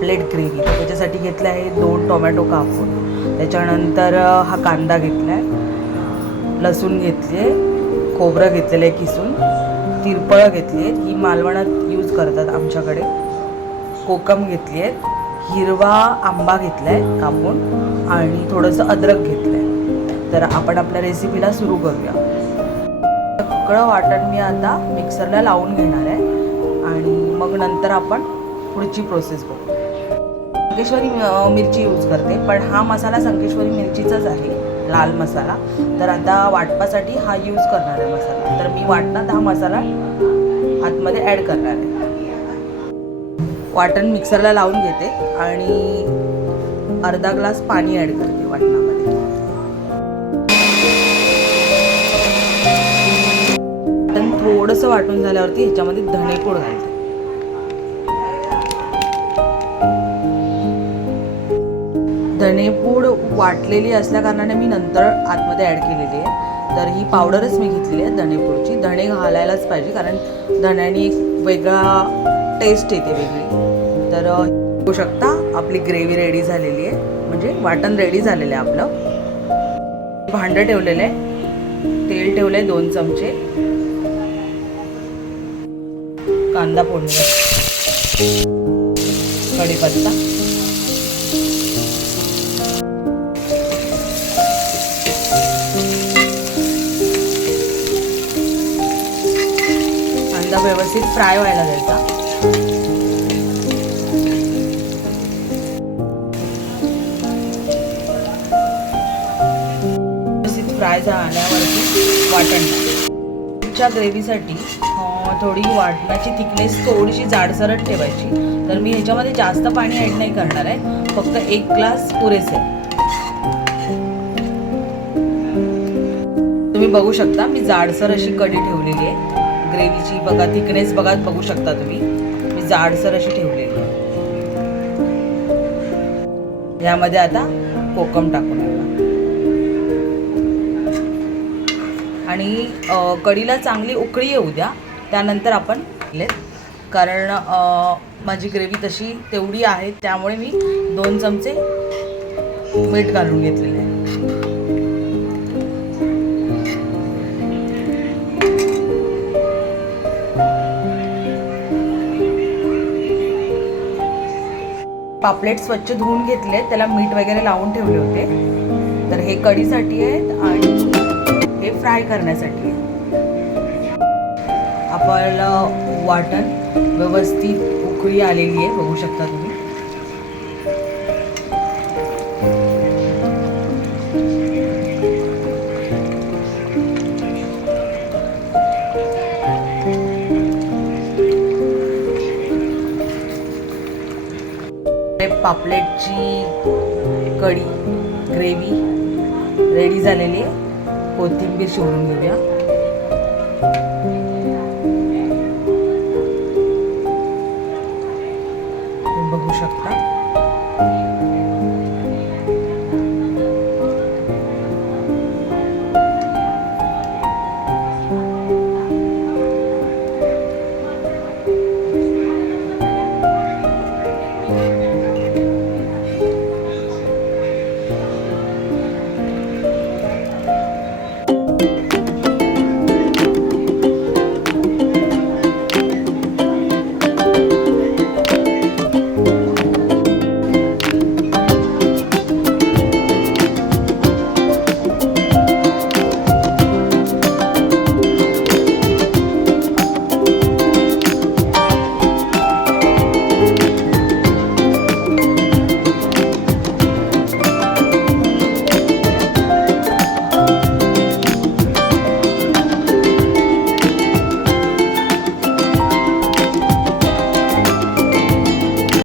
पापलेट ग्रेव्ही. तर त्याच्यासाठी घेतलं आहे 2 टोमॅटो कापून, त्याच्यानंतर हा कांदा घेतला आहे, लसूण घेतली आहे, खोबरं घेतलेलं आहे किसून, तिरपळं घेतली आहेत, ही मालवणात यूज करतात आमच्याकडे, कोकम घेतली आहेत, हिरवा आंबा घेतला आहे कापून आणि थोडंसं अद्रक घेतलं आहे. तर आपण आपल्या रेसिपीला सुरू करूया. सगळं वाटण मी आता मिक्सरला लावून घेणार आहे आणि मग नंतर आपण पुढची प्रोसेस बघू. संकेश्वरी मिरची यूज करते, पण हा मसाला संकेश्वरी मिरचीचाच आहे, लाल मसाला. तर आता वाटपासाठी हा यूज करणार आहे मसाला. तर मी वाटणात हा मसाला आतमध्ये ॲड करणार आहे. वाटण मिक्सरला लावून घेते आणि अर्धा ग्लास पाणी ॲड करते वाटणामध्ये. वाटण थोडंसं वाटून झाल्यावरती ह्याच्यामध्ये धणेपूड घालते. धणेपूड वाटलेली असल्या कारणाने मी नंतर आतमध्ये ॲड केलेली आहे. तर ही पावडरच मी घेतलेली आहे धणेपूडची. धणे घालायलाच पाहिजे, कारण धण्याने एक वेगळा टेस्ट येते वेगळी. तर बघू शकता आपली ग्रेव्ही रेडी झालेली आहे, म्हणजे वाटण रेडी झालेलं आहे आपलं. भांडं ठेवलेलं आहे, तेल ठेवलं आहे 2 चमचे, कांदा फोडणी, कढीपत्ता, कांदा व्यवस्थित फ्राय व्हायला द्यायचा. व्यवस्थित फ्राय झाल्यावरती वाटण. च्या ग्रेव्हीसाठी थोडी वाटणाची थिकनेस थोडीशी जाडसरच ठेवायची. तर मी ह्याच्यामध्ये जास्त पाणी ॲड नाही करणार आहे, फक्त 1 ग्लास पुरेसे. तुम्ही बघू शकता मी जाडसर अशी कढी ठेवलेली आहे ग्रेव्हीची. बघा थिकनेस बघू शकता तुम्ही, मी जाडसर अशी ठेवलेली आहे. यामध्ये आता कोकम टाकून आणि कढीला चांगली उकळी येऊ द्या. त्यानंतर आपण कारण माझी ग्रेव्ही तशी तेवढी आहे, त्यामुळे मी 2 चमचे मीठ घालून घेतलेले आहे. पापलेट स्वच्छ धुवून घेतले, त्याला मीठ वगैरे लावून ठेवले होते. तर हे कढीसाठी आहेत आणि हे फ्राय करण्यासाठी आहे. आपलं वाटण व्यवस्थित उकळी आलेली आहे, बघू शकता तुम्ही. पापलेटची कढी ग्रेव्ही रेडी झालेली आहे. कोथिंबीर शिवरून घेऊया. बघू शकता